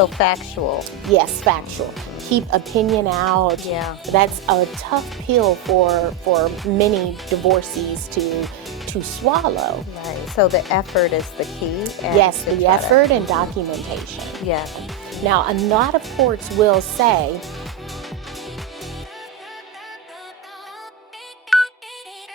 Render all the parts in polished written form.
So factual. Yes, factual. Keep opinion out. Yeah. That's a tough pill for many divorcees to swallow. Right. So the effort is the key. And Yes, the effort and documentation. Yes. Now, a lot of courts will say,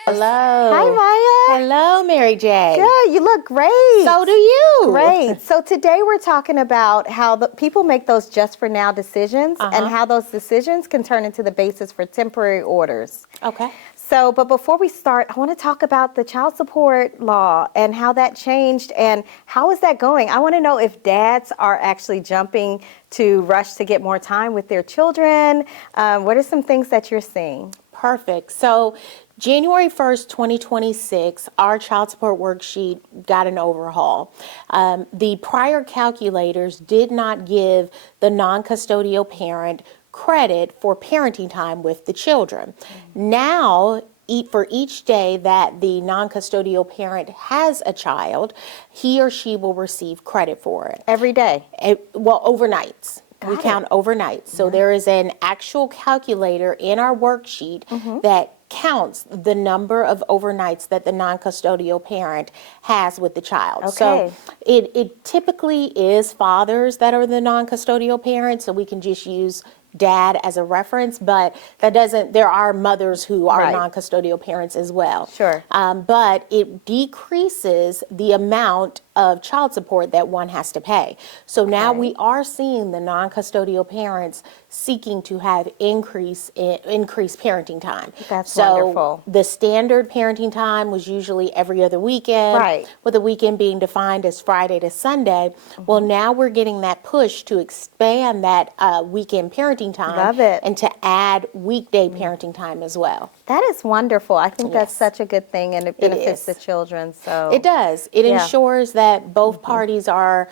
hello. Hi, Maiya. Hello, MaryJ. Good. You look great. So do you. Great. So today we're talking about how the people make those just for now decisions and how those decisions can turn into the basis for temporary orders. Okay. So, but before we start, I want to talk about the child support law and how that changed and how is that going? I want to know if dads are actually jumping to rush to get more time with their children. What are some things that you're seeing? Perfect. So January 1st, 2026, our child support worksheet got an overhaul. The prior calculators did not give the non-custodial parent credit for parenting time with the children. Now, for each day that the non-custodial parent has a child, he or she will receive credit for it. Every day? Well, overnights. We count overnights. So Right. there is an actual calculator in our worksheet that counts the number of overnights that the non-custodial parent has with the child. Okay. So it typically is fathers that are the non-custodial parents, so we can just use dad as a reference, but that doesn't, there are mothers who are Right. non-custodial parents as well. Sure. But it decreases the amount of child support that one has to pay. So now we are seeing the non-custodial parents seeking to have increased parenting time. That's so wonderful. The standard parenting time was usually every other weekend, Right. with the weekend being defined as Friday to Sunday. Well, now we're getting that push to expand that weekend parenting time. Love it. And to add weekday parenting time as well. That is wonderful. I think that's Yes. such a good thing, and it benefits is. the children. So It does. It Yeah. ensures that both parties are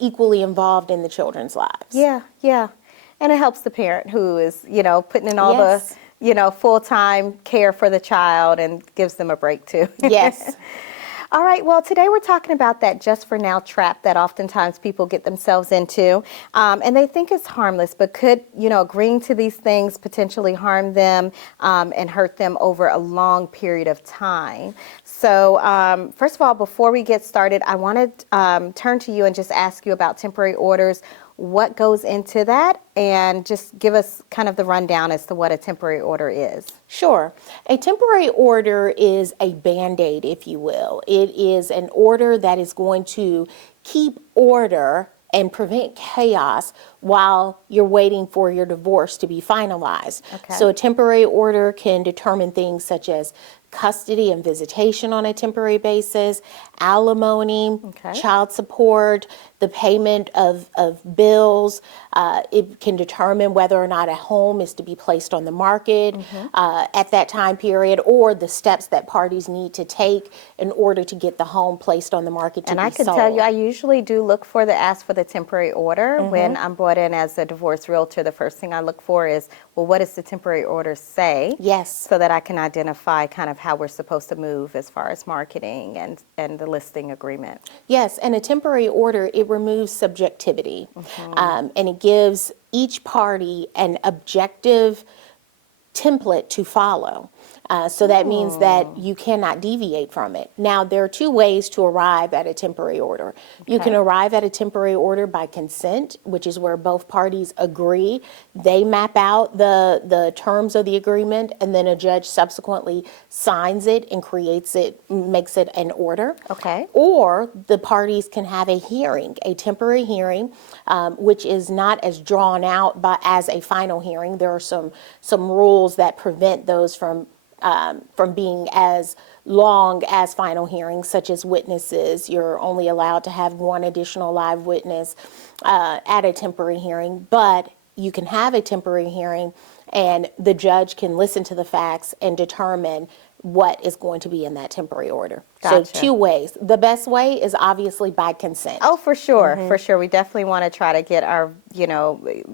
equally involved in the children's lives. Yeah, yeah. And it helps the parent who is, putting in all Yes. the, full-time care for the child and gives them a break too. Yes. All right, well, today we're talking about that just for now trap that oftentimes people get themselves into. And they think it's harmless, but could, agreeing to these things potentially harm them and hurt them over a long period of time. So first of all, before we get started, I want to turn to you and just ask you about temporary orders. What goes into that, and just give us kind of the rundown as to what a temporary order is. Sure. A temporary order is a Band-Aid, if you will. It is an order that is going to keep order and prevent chaos while you're waiting for your divorce to be finalized. Okay. So a temporary order can determine things such as custody and visitation on a temporary basis, alimony, child support, the payment of bills. It can determine whether or not a home is to be placed on the market at that time period, or the steps that parties need to take in order to get the home placed on the market to And be I can sold. tell you, I usually do look for ask for the temporary order. When I'm brought in as a divorce realtor, the first thing I look for is, well, what does the temporary order say? Yes. So that I can identify kind of how we're supposed to move as far as marketing and the listing agreement. Yes, and a temporary order, it removes subjectivity, and it gives each party an objective template to follow. So that means that you cannot deviate from it. Now, there are two ways to arrive at a temporary order. You can arrive at a temporary order by consent, which is where both parties agree. They map out the terms of the agreement, and then a judge subsequently signs it and makes it an order. Okay. Or the parties can have a hearing, a temporary hearing, which is not as drawn out as a final hearing. There are some rules that prevent those from being as long as final hearings, such as witnesses. You're only allowed to have one additional live witness at a temporary hearing, but you can have a temporary hearing and the judge can listen to the facts and determine what is going to be in that temporary order. Gotcha. So two ways. The best way is obviously by consent. Oh, for sure, for sure. We definitely want to try to get our,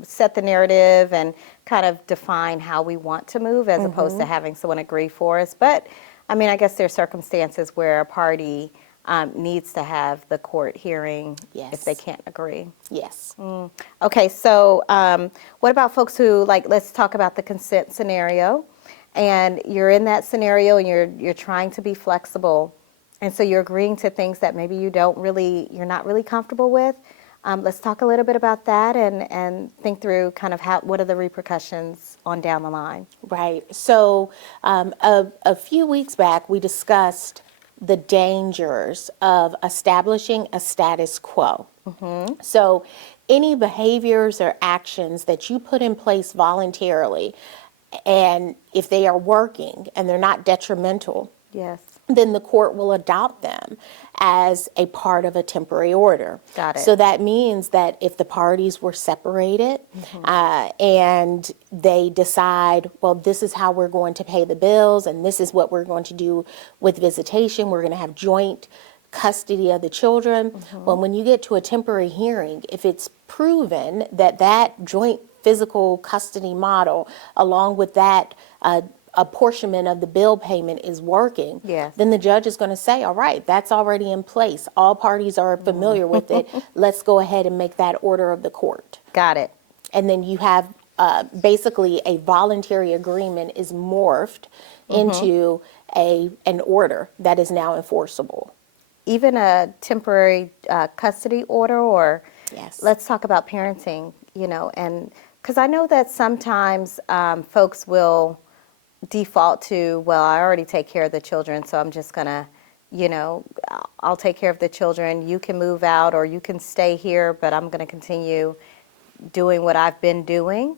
set the narrative and kind of define how we want to move as opposed to having someone agree for us. But, I mean, I guess there are circumstances where a party needs to have the court hearing if they Yes. can't agree. Yes. Okay, so what about folks who, like, let's talk about the consent scenario, and you're in that scenario and you're trying to be flexible, and so you're agreeing to things that maybe you're not really comfortable with. Let's talk a little bit about that and think through kind of what are the repercussions on down the line. Right. So a few weeks back, we discussed the dangers of establishing a status quo. So any behaviors or actions that you put in place voluntarily, and if they are working and they're not detrimental, Yes. then the court will adopt them as a part of a temporary order. Got it. So that means that if the parties were separated and they decide, well, this is how we're going to pay the bills and this is what we're going to do with visitation, we're going to have joint custody of the children. Well, when you get to a temporary hearing, if it's proven that that joint physical custody model, along with that apportionment of the bill payment is working, Yes. then the judge is going to say, all right, that's already in place. All parties are familiar with it. Let's go ahead and make that order of the court. Got it. And then you have basically a voluntary agreement is morphed into an order that is now enforceable. Even a temporary custody order, or Yes. let's talk about parenting, and because I know that sometimes folks will default to, well, I already take care of the children, so I'm just gonna, I'll take care of the children. You can move out or you can stay here, but I'm gonna continue doing what I've been doing.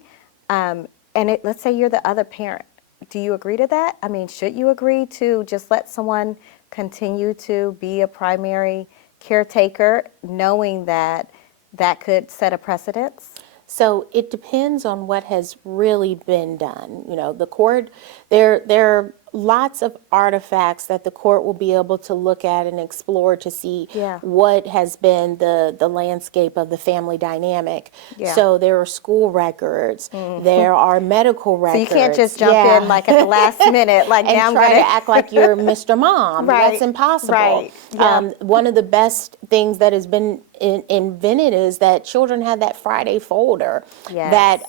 Let's say you're the other parent. Do you agree to that? I mean, should you agree to just let someone continue to be a primary caretaker, knowing that that could set a precedence? So it depends on what has really been done. The court, there are lots of artifacts that the court will be able to look at and explore to see Yeah. what has been the landscape of the family dynamic. Yeah. So there are school records, there are medical So records. you can't just jump Yeah. in like at the last minute, like and now I'm try gonna to act like you're Mr. Mom. Right, That's impossible. right, yeah. One of the best things that has been invented is that children have that Friday folder Yes. that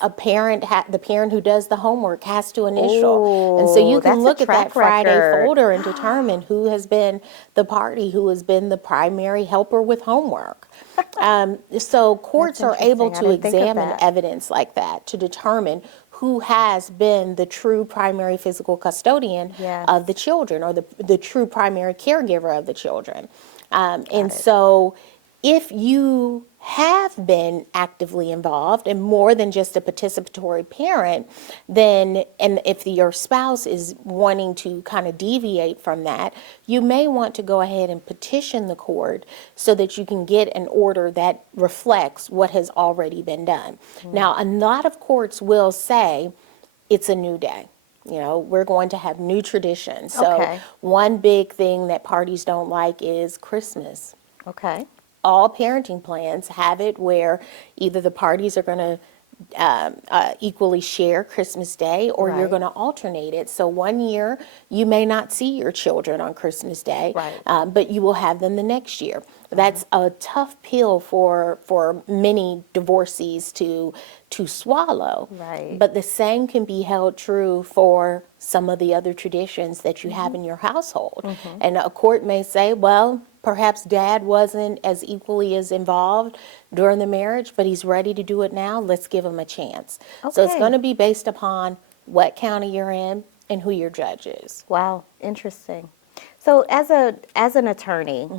the parent who does the homework has to initial. And so Ooh, you can that's a look at that track Friday record. folder and determine who has been the party, who has been the primary helper with homework. So courts are able interesting. I to didn't think of examine that. evidence like that to determine who has been the true primary physical custodian Yes. of the children, or the true primary caregiver of the children. And it. so if you have been actively involved and more than just a participatory parent, then, and if your spouse is wanting to kind of deviate from that, you may want to go ahead and petition the court so that you can get an order that reflects what has already been done. Now, a lot of courts will say it's a new day. We're going to have new traditions. So Okay. one big thing that parties don't like is Christmas. Okay. All parenting plans have it where either the parties are going to equally share Christmas Day, or you're Right. going to alternate it. So one year you may not see your children on Christmas Day, Right. but you will have them the next year. That's a tough pill for many divorcees to swallow. Right. But the same can be held true for some of the other traditions that you have in your household. And a court may say, well, perhaps dad wasn't as equally as involved during the marriage, but he's ready to do it now. Let's give him a chance. So it's Okay. going to be based upon what county you're in and who your judge is. Wow, interesting. So as an attorney,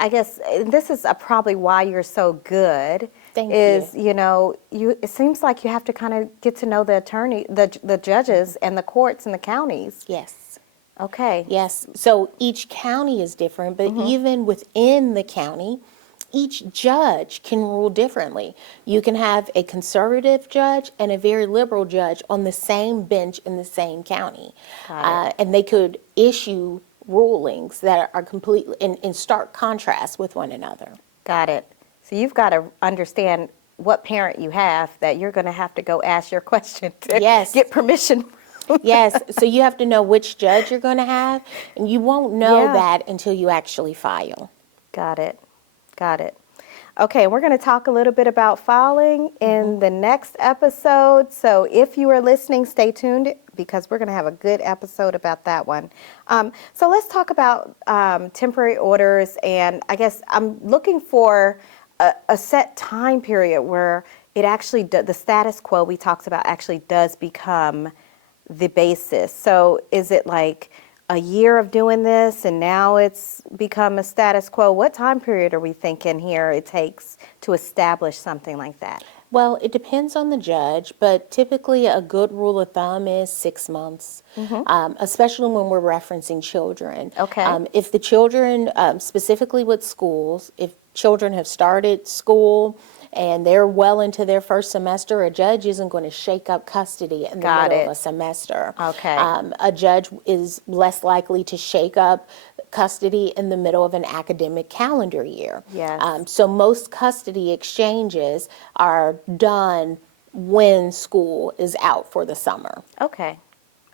I guess this is probably why you're so good. Thank is, it seems like you have to kind of get to know the judges and the courts and the counties. Yes. Okay. Yes. So each county is different, but even within the county, each judge can rule differently. You can have a conservative judge and a very liberal judge on the same bench in the same county. And they could issue rulings that are completely in stark contrast with one another. Got it. So you've got to understand what parent you have that you're going to have to go ask your question to Yes. get permission. Yes, so you have to know which judge you're going to have, and you won't know Yeah. that until you actually file. Got it. Got it. Okay, we're going to talk a little bit about filing in the next episode. So if you are listening, stay tuned because we're going to have a good episode about that one. So let's talk about temporary orders. And I guess I'm looking for a set time period where it actually, the status quo we talked about actually does become the basis. So is it like a year of doing this and now it's become a status quo? What time period are we thinking here it takes to establish something like that? Well, it depends on the judge, but typically a good rule of thumb is 6 months, especially when we're referencing children. Okay. If the children, specifically with schools, if children have started school and they're well into their first semester, a judge isn't going to shake up custody in the Got middle it. of a semester. Okay. A judge is less likely to shake up custody in the middle of an academic calendar year. Yes. So most custody exchanges are done when school is out for the summer. Okay.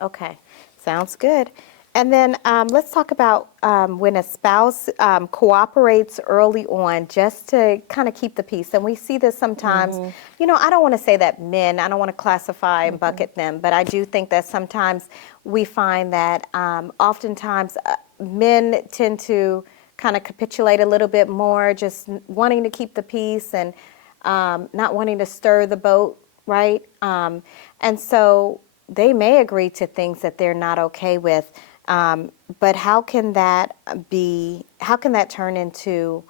Okay. Sounds good. And then let's talk about when a spouse cooperates early on just to kind of keep the peace. And we see this sometimes, you know, I don't want to say that men, I don't want to classify and bucket them, but I do think that sometimes we find that oftentimes men tend to kind of capitulate a little bit more, just wanting to keep the peace and not wanting to stir the boat, right? And so they may agree to things that they're not okay with. But how can that turn into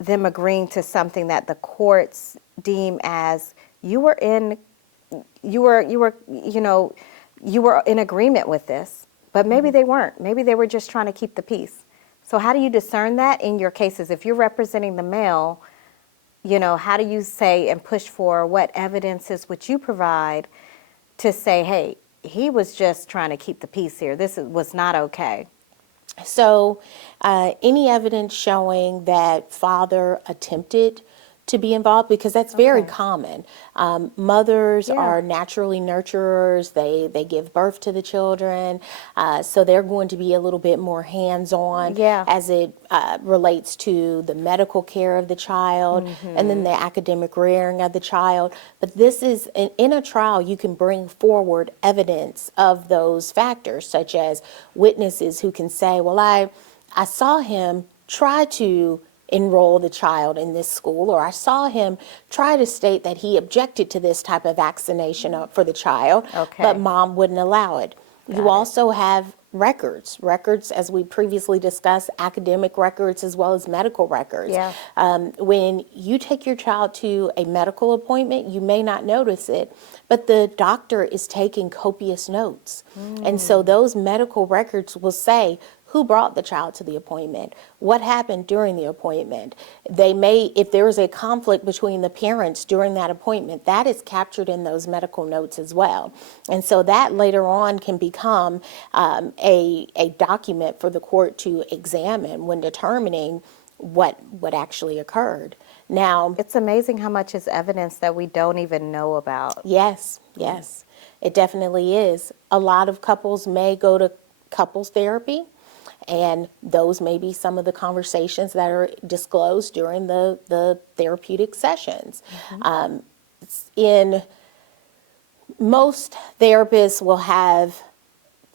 them agreeing to something that the courts deem as you were in agreement with this, but maybe they weren't. Maybe they were just trying to keep the peace. So how do you discern that in your cases? If you're representing the male, you know, how do you say and push for what evidences would you provide to say, hey, he was just trying to keep the peace here. Was not okay. So any evidence showing that father attempted to be involved, because that's very common. Mothers are naturally nurturers. They give birth to the children. So they're going to be a little bit more hands-on as it relates to the medical care of the child and then the academic rearing of the child. But this is, in a trial, you can bring forward evidence of those factors, such as witnesses who can say, well, I saw him try to enroll the child in this school, or I saw him try to state that he objected to this type of vaccination for the child, but mom wouldn't allow it. You also have records, as we previously discussed, academic records as well as medical records. When you take your child to a medical appointment, you may not notice it, but the doctor is taking copious notes. And so those medical records will say who brought the child to the appointment, what happened during the appointment. They may, if there is a conflict between the parents during that appointment, that is captured in those medical notes as well. And so that later on can become a document for the court to examine when determining what actually occurred. Now, it's amazing how much is evidence that we don't even know about. Yes, it definitely is. A lot of couples may go to couples therapy, and those may be some of the conversations that are disclosed during the therapeutic sessions. In most therapists will have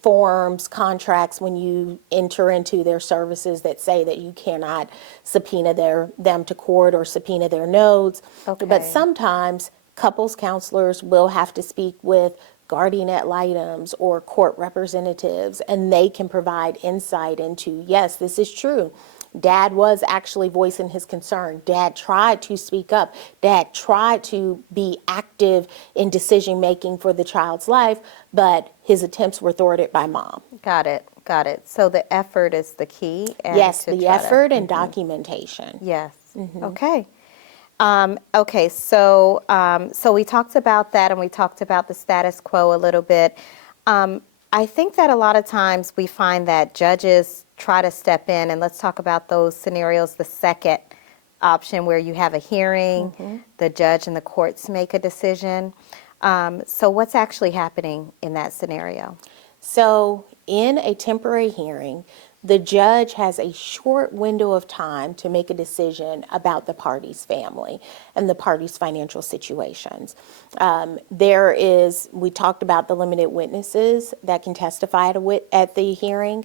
forms, contracts when you enter into their services that say that you cannot subpoena them to court or subpoena their notes. But sometimes couples counselors will have to speak with guardian ad litems or court representatives, and they can provide insight into, yes, this is true. Dad was actually voicing his concern. Dad tried to speak up. Dad tried to be active in decision making for the child's life, but his attempts were thwarted by mom. Got it. So the effort is the key. And yes, the effort and documentation. Yes. Okay. So we talked about that, and we talked about the status quo a little bit. I think that a lot of times we find that judges try to step in, and let's talk about those scenarios. The second option where you have a hearing, the judge and the courts make a decision. So what's actually happening in that scenario? So in a temporary hearing, the judge has a short window of time to make a decision about the party's family and the party's financial situations. We talked about the limited witnesses that can testify at the hearing.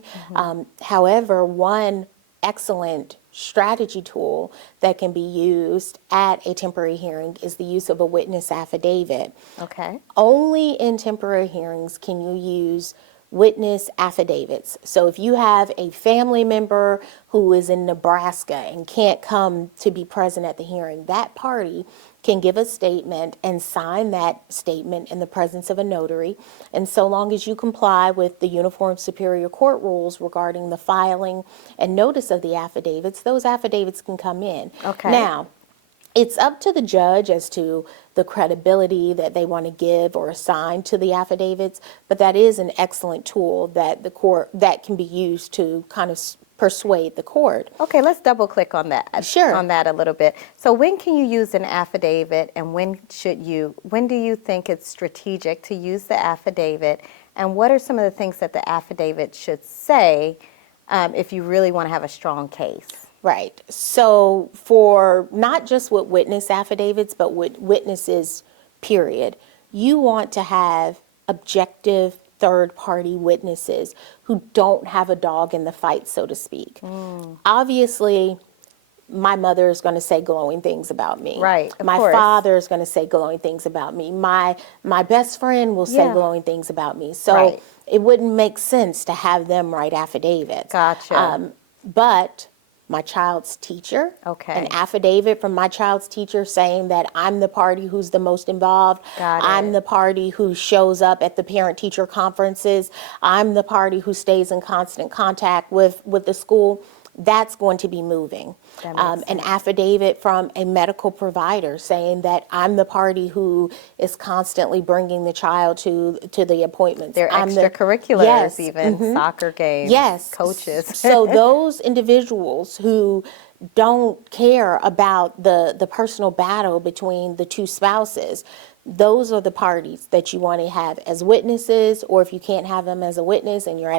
However, one excellent strategy tool that can be used at a temporary hearing is the use of a witness affidavit. Okay. Only in temporary hearings can you use witness affidavits. So if you have a family member who is in Nebraska and can't come to be present at the hearing, that party can give a statement and sign that statement in the presence of a notary. And so long as you comply with the Uniform Superior Court rules regarding the filing and notice of the affidavits, those affidavits can come in. Okay. Now, it's up to the judge as to the credibility that they want to give or assign to the affidavits, but that is an excellent tool that the court that can be used to kind of persuade the court. Okay, let's double click on that. Sure. On that a little bit. So when can you use an affidavit, and when do you think it's strategic to use the affidavit, and what are some of the things that the affidavit should say if you really want to have a strong case? Right. So for not just with witness affidavits, but with witnesses, period, you want to have objective third-party witnesses who don't have a dog in the fight, so to speak. Obviously, my mother is going to say glowing things about me. Right, of My course. father is going to say glowing things about me. My best friend will say Yeah. glowing things about me. So Right. it wouldn't make sense to have them write affidavits. Gotcha. But my child's teacher, Okay. an affidavit from my child's teacher saying that I'm the party who's the most involved. Got I'm it. the party who shows up at the parent-teacher conferences. I'm the party who stays in constant contact with the school. That's going to be moving. That makes An sense. affidavit from a medical provider saying that I'm the party who is constantly bringing the child to the appointments. Their I'm extracurriculars, Yes. even soccer games, Yes. coaches. So those individuals who don't care about the personal battle between the two spouses, those are the parties that you want to have as witnesses, or if you can't have them as a witness and you're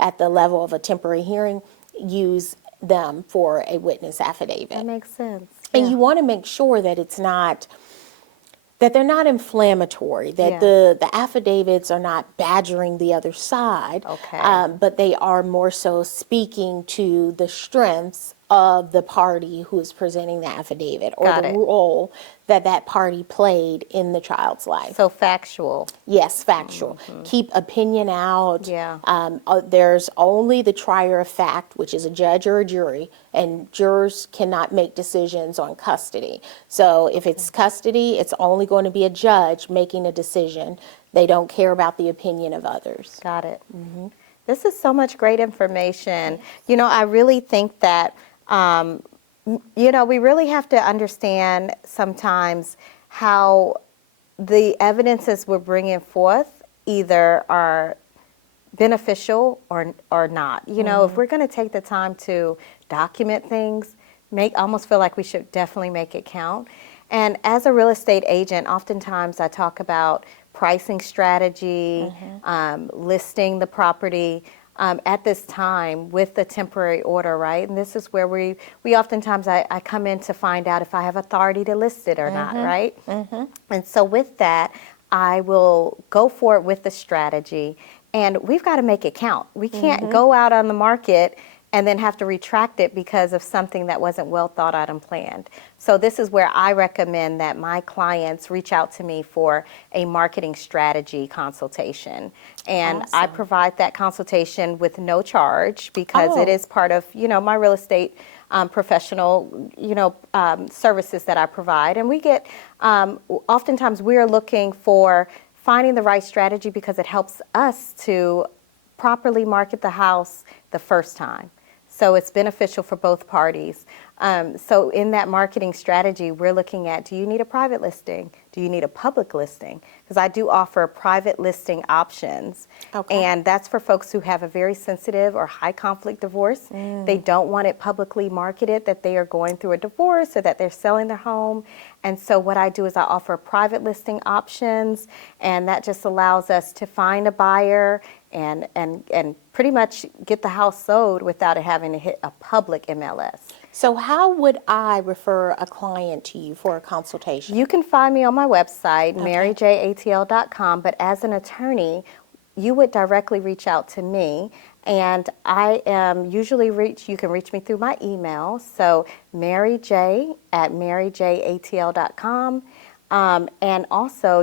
at the level of a temporary hearing, use them for a witness affidavit. That makes sense. And Yeah. you want to make sure that that they're not inflammatory, that Yeah. the affidavits are not badgering the other side, Okay. but they are more so speaking to the strengths of the party who is presenting the affidavit, or Got the it. role that party played in the child's life. So factual. Yes, factual. Keep opinion out. Yeah. There's only the trier of fact, which is a judge or a jury, and jurors cannot make decisions on custody. So if it's custody, it's only going to be a judge making a decision. They don't care about the opinion of others. Got it. This is so much great information. You know, I really think that, we really have to understand sometimes how the evidences we're bringing forth either are beneficial or not. You know, if we're going to take the time to document things, almost feel like we should definitely make it count. And as a real estate agent, oftentimes I talk about pricing strategy, listing the property at this time with the temporary order, right? And this is where we oftentimes, I come in to find out if I have authority to list it or not, right? And so with that, I will go for it with the strategy. And we've got to make it count. We can't go out on the market and then have to retract it because of something that wasn't well thought out and planned. So this is where I recommend that my clients reach out to me for a marketing strategy consultation. And I Awesome. provide that consultation with no charge because it is part of, my real estate professional, services that I provide. And we get, oftentimes we are looking for finding the right strategy because it helps us to properly market the house the first time. So it's beneficial for both parties. So in that marketing strategy, we're looking at, do you need a private listing? Do you need a public listing? Because I do offer private listing options. Okay. And that's for folks who have a very sensitive or high conflict divorce. They don't want it publicly marketed that they are going through a divorce or that they're selling their home. And so what I do is I offer private listing options, and that just allows us to find a buyer and pretty much get the house sold without it having to hit a public MLS. So how would I refer a client to you for a consultation? You can find me on my website, MaryJATL.com, but as an attorney, you would directly reach out to me, and I am usually you can reach me through my email, so MaryJ@MaryJATL.com. And also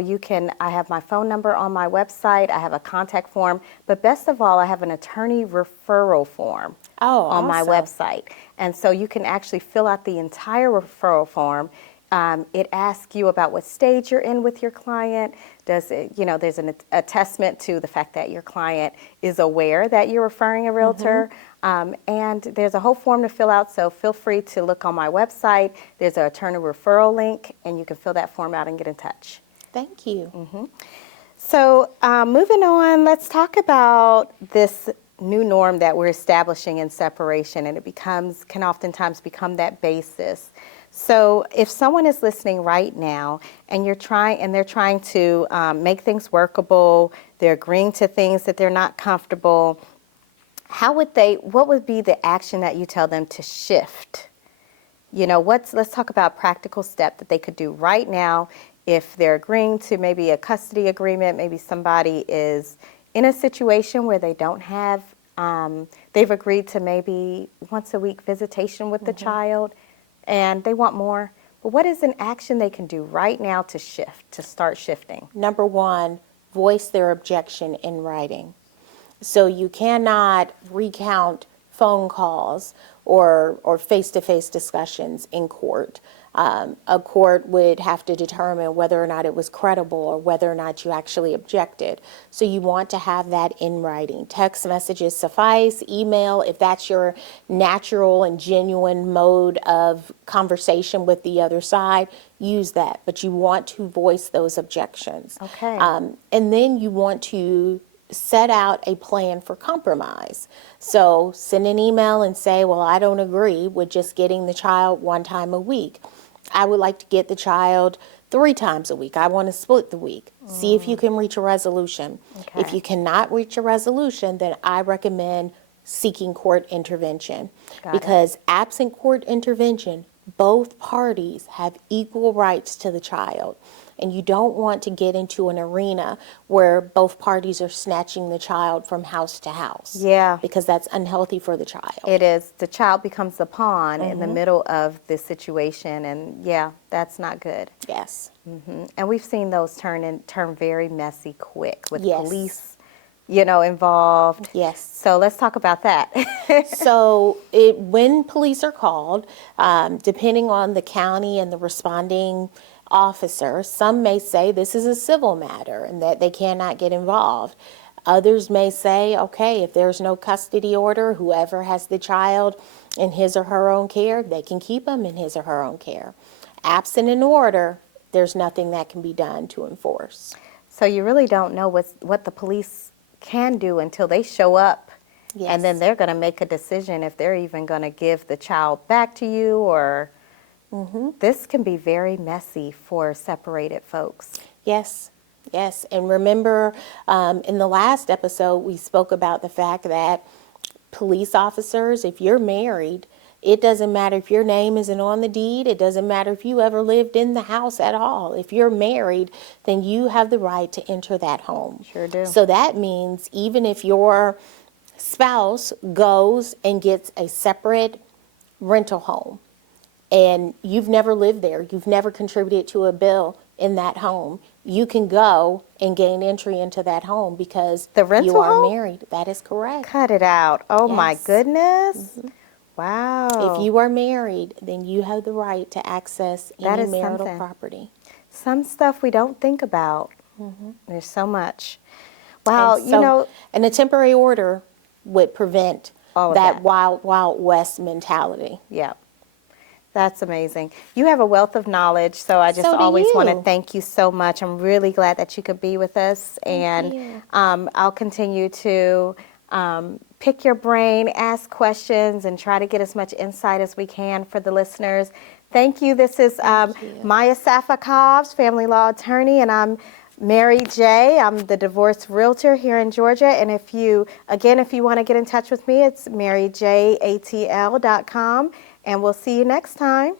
I have my phone number on my website, I have a contact form, but best of all, I have an attorney referral form on my website. And so you can actually fill out the entire referral form. It asks you about what stage you're in with your client. There's an attestment to the fact that your client is aware that you're referring a realtor. And there's a whole form to fill out, so feel free to look on my website. There's an attorney referral link, and you can fill that form out and get in touch. Thank you. So moving on, let's talk about this new norm that we're establishing in separation, and it can oftentimes become that basis. So if someone is listening right now and they're trying to make things workable, they're agreeing to things that they're not comfortable, what would be the action that you tell them to shift? Let's talk about a practical step that they could do right now if they're agreeing to maybe a custody agreement, maybe somebody is in a situation where they don't have, they've agreed to maybe once a week visitation with the child, and they want more. But what is an action they can do right now to start shifting? Number one, voice their objection in writing. So you cannot recount phone calls or face-to-face discussions in court. A court would have to determine whether or not it was credible or whether or not you actually objected. So you want to have that in writing. Text messages suffice, email, if that's your natural and genuine mode of conversation with the other side, use that. But you want to voice those objections. Okay. And then you want to set out a plan for compromise. So send an email and say, well, I don't agree with just getting the child one time a week. I would like to get the child 3 times a week. I want to split the week. See if you can reach a resolution. Okay. If you cannot reach a resolution, then I recommend seeking court intervention. Because absent court intervention, both parties have equal rights to the child. And you don't want to get into an arena where both parties are snatching the child from house to house. Yeah. Because that's unhealthy for the child. It is. The child becomes the pawn in the middle of this situation, and yeah, that's not good. Yes. And we've seen those turn very messy quick with Yes. police, involved. Yes. So let's talk about that. So when police are called, depending on the county and the responding officer, some may say this is a civil matter and that they cannot get involved. Others may say, okay, if there's no custody order, whoever has the child in his or her own care, they can keep them in his or her own care. Absent an order, there's nothing that can be done to enforce. So you really don't know what the police can do until they show up. Yes. And then they're going to make a decision if they're even going to give the child back to you or... This can be very messy for separated folks. Yes, yes. And remember, in the last episode, we spoke about the fact that police officers, if you're married, it doesn't matter if your name isn't on the deed. It doesn't matter if you ever lived in the house at all. If you're married, then you have the right to enter that home. Sure do. So that means even if your spouse goes and gets a separate rental home, and you've never lived there, you've never contributed to a bill in that home, you can go and gain entry into that home because The rental you are home? married. That is correct. Cut it out. Oh my Yes. goodness. Wow. If you are married, then you have the right to access That any is marital something. property. Some stuff we don't think about. There's so much. Wow, And so- and a temporary order would prevent All of that that. wild, wild west mentality. yeah. That's amazing. You have a wealth of knowledge, so I just So do always want to you. thank you so much. I'm really glad that you could be with us, and you. I'll continue to pick your brain, ask questions, and try to get as much insight as we can for the listeners. Thank you. This is Maiya Safikovs, family law attorney, and I'm MaryJ. I'm the divorce realtor here in Georgia. And if you want to get in touch with me, it's MaryJATL.com. And we'll see you next time.